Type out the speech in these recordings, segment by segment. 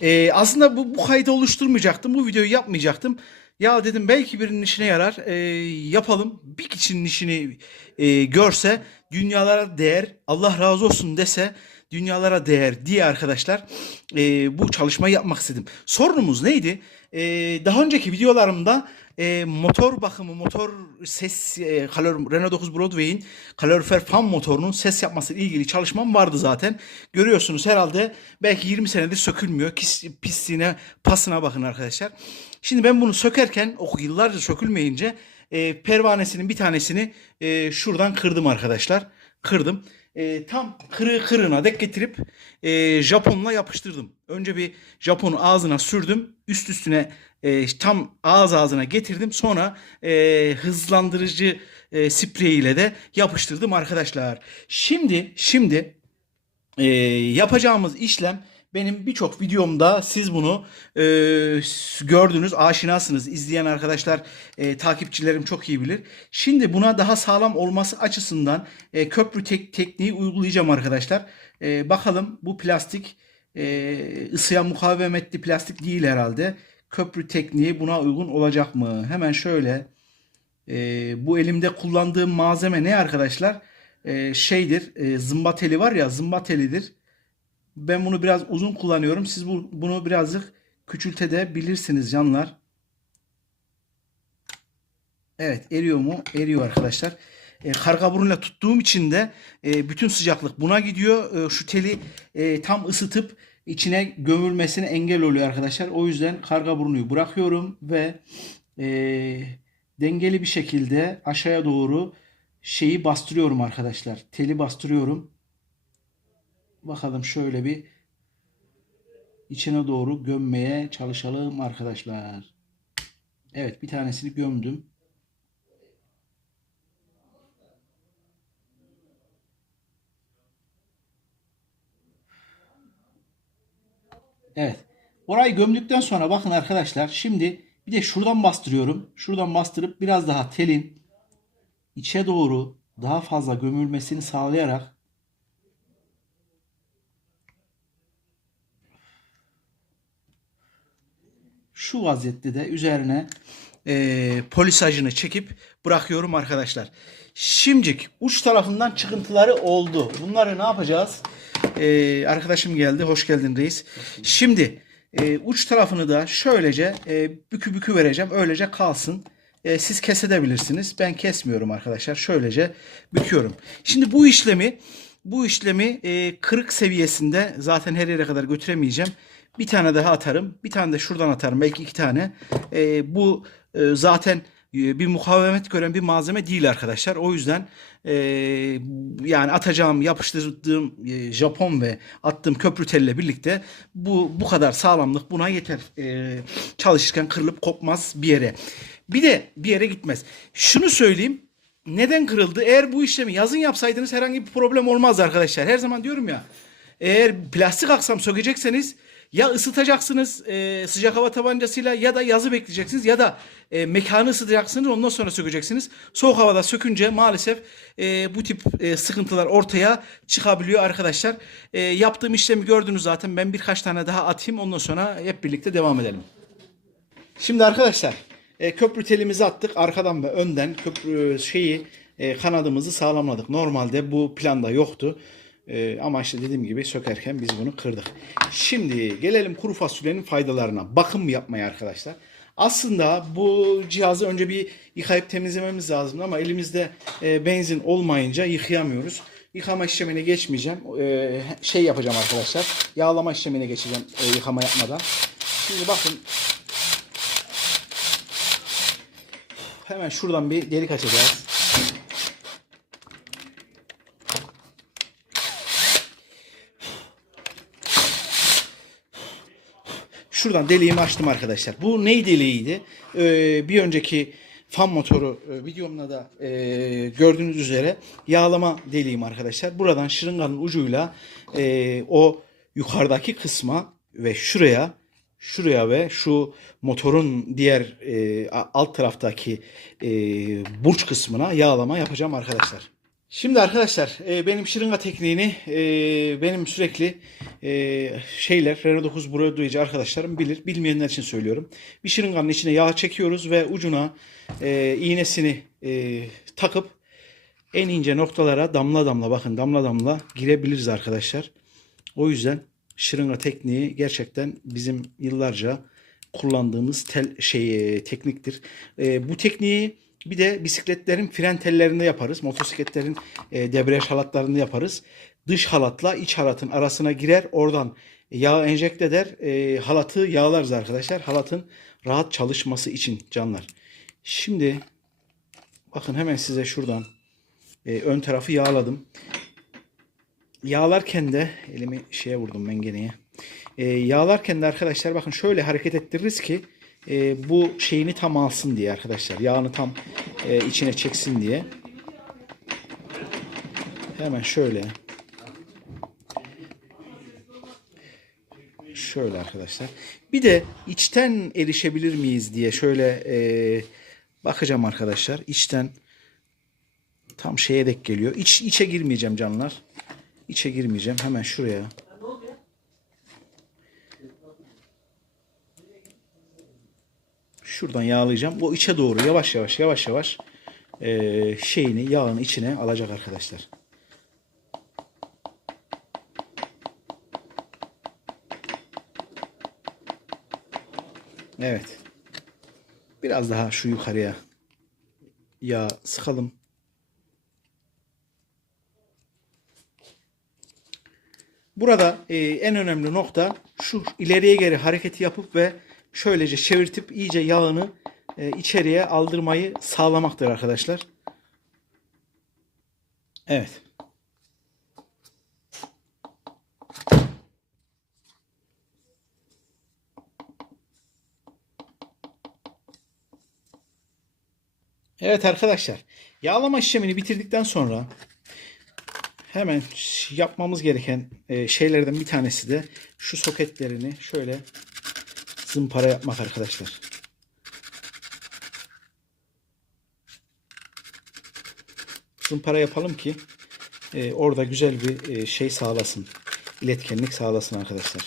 Ee, aslında bu, bu kaydı oluşturmayacaktım. Bu videoyu yapmayacaktım. Ya dedim belki birinin işine yarar. Ee, yapalım. Bir kişinin işini e, görse dünyalara değer. Allah razı olsun dese dünyalara değer diye arkadaşlar e, bu çalışmayı yapmak istedim. Sorunumuz neydi? E, daha önceki videolarımda e, motor bakımı, motor ses, e, kalor, Renault 9 Broadway'in kalorifer fan motorunun ses yapması ile ilgili çalışmam vardı zaten. Görüyorsunuz herhalde belki 20 senedir sökülmüyor. Pisliğine, pasına bakın arkadaşlar. Şimdi ben bunu sökerken o yıllarca sökülmeyince e, pervanesinin bir tanesini e, şuradan kırdım arkadaşlar. Kırdım. E, tam kırığı kırığına dek getirip e, Japonla yapıştırdım. Önce bir Japonu ağzına sürdüm. Üst üstüne e, tam ağız ağzına getirdim. Sonra e, hızlandırıcı e, sprey ile de yapıştırdım arkadaşlar. Şimdi şimdi e, yapacağımız işlem benim birçok videomda siz bunu e, gördünüz, aşinasınız. İzleyen arkadaşlar, e, takipçilerim çok iyi bilir. Şimdi buna daha sağlam olması açısından e, köprü tek, tekniği uygulayacağım arkadaşlar. E, bakalım bu plastik e, ısıya mukavemetli plastik değil herhalde. Köprü tekniği buna uygun olacak mı? Hemen şöyle e, bu elimde kullandığım malzeme ne arkadaşlar? E, şeydir, e, zımba teli var ya zımba telidir. Ben bunu biraz uzun kullanıyorum. Siz bu, bunu birazcık küçültebilirsiniz canlar. Evet eriyor mu? Eriyor arkadaşlar. E, karga tuttuğum için de e, bütün sıcaklık buna gidiyor. E, şu teli e, tam ısıtıp içine gömülmesine engel oluyor arkadaşlar. O yüzden karga burnuyu bırakıyorum ve e, dengeli bir şekilde aşağıya doğru şeyi bastırıyorum arkadaşlar. Teli bastırıyorum. Bakalım şöyle bir içine doğru gömmeye çalışalım arkadaşlar. Evet bir tanesini gömdüm. Evet. Orayı gömdükten sonra bakın arkadaşlar şimdi bir de şuradan bastırıyorum. Şuradan bastırıp biraz daha telin içe doğru daha fazla gömülmesini sağlayarak şu vaziyette de üzerine e, polisajını çekip bırakıyorum arkadaşlar. Şimdiki uç tarafından çıkıntıları oldu. Bunları ne yapacağız? E, arkadaşım geldi. Hoş geldin reis. Şimdi e, uç tarafını da şöylece e, bükü bükü vereceğim. Öylece kalsın. E, siz kesebilirsiniz. Ben kesmiyorum arkadaşlar. Şöylece büküyorum. Şimdi bu işlemi bu işlemi e, kırık seviyesinde zaten her yere kadar götüremeyeceğim. Bir tane daha atarım. Bir tane de şuradan atarım. Belki iki tane. E, bu e, zaten e, bir mukavemet gören bir malzeme değil arkadaşlar. O yüzden e, yani atacağım, yapıştırdığım e, Japon ve attığım köprü telle birlikte bu bu kadar sağlamlık buna yeter. E, çalışırken kırılıp kopmaz bir yere. Bir de bir yere gitmez. Şunu söyleyeyim. Neden kırıldı? Eğer bu işlemi yazın yapsaydınız herhangi bir problem olmaz arkadaşlar. Her zaman diyorum ya. Eğer plastik aksam sökecekseniz ya ısıtacaksınız e, sıcak hava tabancasıyla ya da yazı bekleyeceksiniz ya da e, mekanı ısıtacaksınız ondan sonra sökeceksiniz. Soğuk havada sökünce maalesef e, bu tip e, sıkıntılar ortaya çıkabiliyor arkadaşlar. E, yaptığım işlemi gördünüz zaten ben birkaç tane daha atayım ondan sonra hep birlikte devam edelim. Şimdi arkadaşlar e, köprü telimizi attık arkadan ve önden köprü şeyi e, kanadımızı sağlamladık. Normalde bu planda yoktu. E, ama işte dediğim gibi sökerken biz bunu kırdık. Şimdi gelelim kuru fasulyenin faydalarına. Bakım yapmaya arkadaşlar. Aslında bu cihazı önce bir yıkayıp temizlememiz lazım ama elimizde e, benzin olmayınca yıkayamıyoruz. Yıkama işlemine geçmeyeceğim. E, şey yapacağım arkadaşlar. Yağlama işlemine geçeceğim e, yıkama yapmadan. Şimdi bakın Hemen şuradan bir delik açacağız. Şuradan deliğimi açtım arkadaşlar. Bu ney deliğiydi? Ee, bir önceki fan motoru e, videomda da e, gördüğünüz üzere yağlama deliğim arkadaşlar. Buradan şırınganın ucuyla e, o yukarıdaki kısma ve şuraya şuraya ve şu motorun diğer e, alt taraftaki e, burç kısmına yağlama yapacağım arkadaşlar. Şimdi arkadaşlar e, benim şırınga tekniğini e, benim sürekli e, şeyler Renault 9 Broadway'ci arkadaşlarım bilir. Bilmeyenler için söylüyorum. Bir şırınganın içine yağ çekiyoruz ve ucuna iğnesini takıp en ince noktalara damla damla bakın damla damla girebiliriz arkadaşlar. O yüzden şırınga tekniği gerçekten bizim yıllarca kullandığımız tel şey tekniktir. Bu tekniği bir de bisikletlerin fren tellerinde yaparız. Motosikletlerin e, debriyaj halatlarında yaparız. Dış halatla iç halatın arasına girer. Oradan yağ enjekte eder. E, halatı yağlarız arkadaşlar. Halatın rahat çalışması için canlar. Şimdi bakın hemen size şuradan e, ön tarafı yağladım. Yağlarken de elimi şeye vurdum mengeneye. E, yağlarken de arkadaşlar bakın şöyle hareket ettiririz ki e, bu şeyini tam alsın diye arkadaşlar. Yağını tam e, içine çeksin diye. Hemen şöyle. Şöyle arkadaşlar. Bir de içten erişebilir miyiz diye şöyle e, bakacağım arkadaşlar. İçten tam şeye dek geliyor. İç, içe girmeyeceğim canlar. İçe girmeyeceğim. Hemen şuraya. Şuradan yağlayacağım. O içe doğru yavaş yavaş yavaş yavaş eee, şeyini yağını içine alacak arkadaşlar. Evet. Biraz daha şu yukarıya yağ sıkalım. Burada e, en önemli nokta şu ileriye geri hareketi yapıp ve şöylece çevirtip iyice yağını e, içeriye aldırmayı sağlamaktır arkadaşlar. Evet. Evet arkadaşlar. Yağlama işlemini bitirdikten sonra hemen yapmamız gereken e, şeylerden bir tanesi de şu soketlerini şöyle zımpara yapmak arkadaşlar. Zımpara yapalım ki e, orada güzel bir e, şey sağlasın. İletkenlik sağlasın arkadaşlar.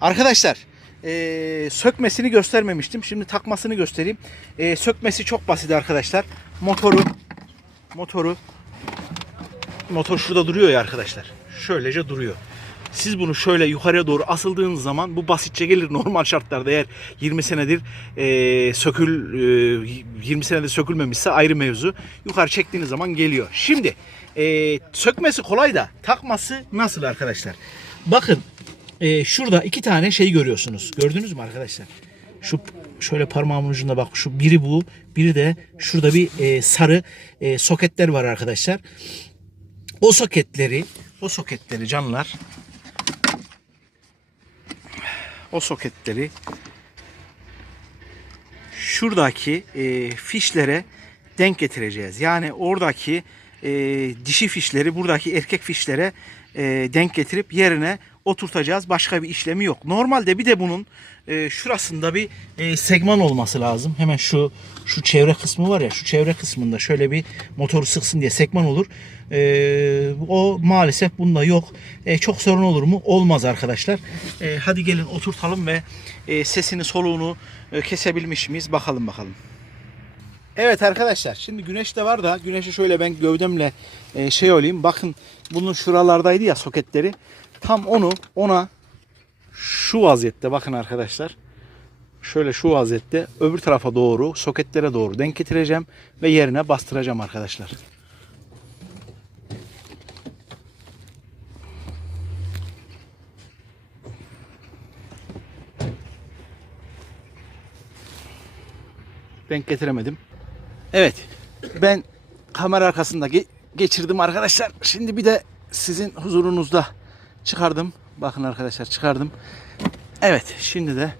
Arkadaşlar eee, sökmesini göstermemiştim. Şimdi takmasını göstereyim. Eee, sökmesi çok basit arkadaşlar. Motoru motoru motor şurada duruyor ya arkadaşlar. Şöylece duruyor. Siz bunu şöyle yukarıya doğru asıldığınız zaman bu basitçe gelir normal şartlarda eğer 20 senedir eee, sökül eee, 20 senedir sökülmemişse ayrı mevzu. Yukarı çektiğiniz zaman geliyor. Şimdi eee, sökmesi kolay da takması nasıl arkadaşlar? Bakın e, şurada iki tane şey görüyorsunuz. Gördünüz mü arkadaşlar? Şu şöyle parmağımın ucunda bak şu biri bu, biri de şurada bir e, sarı e, soketler var arkadaşlar. O soketleri, o soketleri canlar o soketleri şuradaki e, fişlere denk getireceğiz. Yani oradaki e, dişi fişleri buradaki erkek fişlere e, denk getirip yerine oturtacağız. Başka bir işlemi yok. Normalde bir de bunun e, şurasında bir e, segman olması lazım. Hemen şu şu çevre kısmı var ya şu çevre kısmında şöyle bir motoru sıksın diye segman olur. E, o maalesef bunda yok. E, çok sorun olur mu? Olmaz arkadaşlar. E, hadi gelin oturtalım ve e, sesini soluğunu e, kesebilmiş miyiz? Bakalım bakalım. Evet arkadaşlar şimdi güneş de var da güneşi şöyle ben gövdemle e, şey olayım. Bakın bunun şuralardaydı ya soketleri. Tam onu ona şu vaziyette bakın arkadaşlar. Şöyle şu vaziyette öbür tarafa doğru soketlere doğru denk getireceğim ve yerine bastıracağım arkadaşlar. Denk getiremedim. Evet. Ben kamera arkasında ge- geçirdim arkadaşlar. Şimdi bir de sizin huzurunuzda çıkardım. Bakın arkadaşlar çıkardım. Evet şimdi de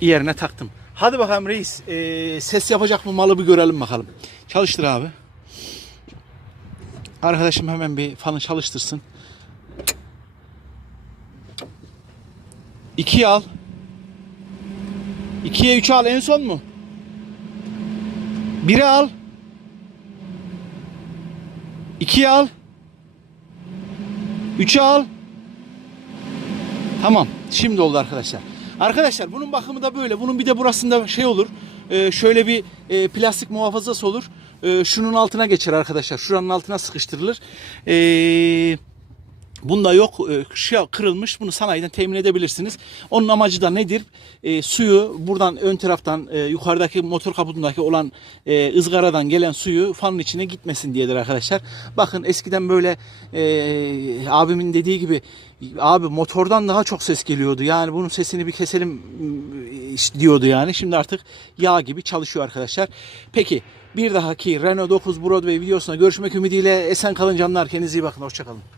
yerine taktım. Hadi bakalım reis. Ee, ses yapacak mı malı bir görelim bakalım. Çalıştır abi. Arkadaşım hemen bir fanı çalıştırsın. İkiye al. İkiye üçe al en son mu? Biri al. İkiyi al. Üçü al. Tamam. Şimdi oldu arkadaşlar. Arkadaşlar bunun bakımı da böyle. Bunun bir de burasında şey olur. Ee, şöyle bir e, plastik muhafazası olur. Ee, şunun altına geçer arkadaşlar. Şuranın altına sıkıştırılır. Ee, Bunda yok e, şey kırılmış bunu sanayiden temin edebilirsiniz. Onun amacı da nedir? E, suyu buradan ön taraftan e, yukarıdaki motor kaputundaki olan e, ızgaradan gelen suyu fanın içine gitmesin diyedir arkadaşlar. Bakın eskiden böyle e, abimin dediği gibi abi motordan daha çok ses geliyordu. Yani bunun sesini bir keselim e, diyordu yani. Şimdi artık yağ gibi çalışıyor arkadaşlar. Peki bir dahaki Renault 9 Broadway videosuna görüşmek ümidiyle esen kalın canlar. Kendinize iyi bakın. Hoşçakalın.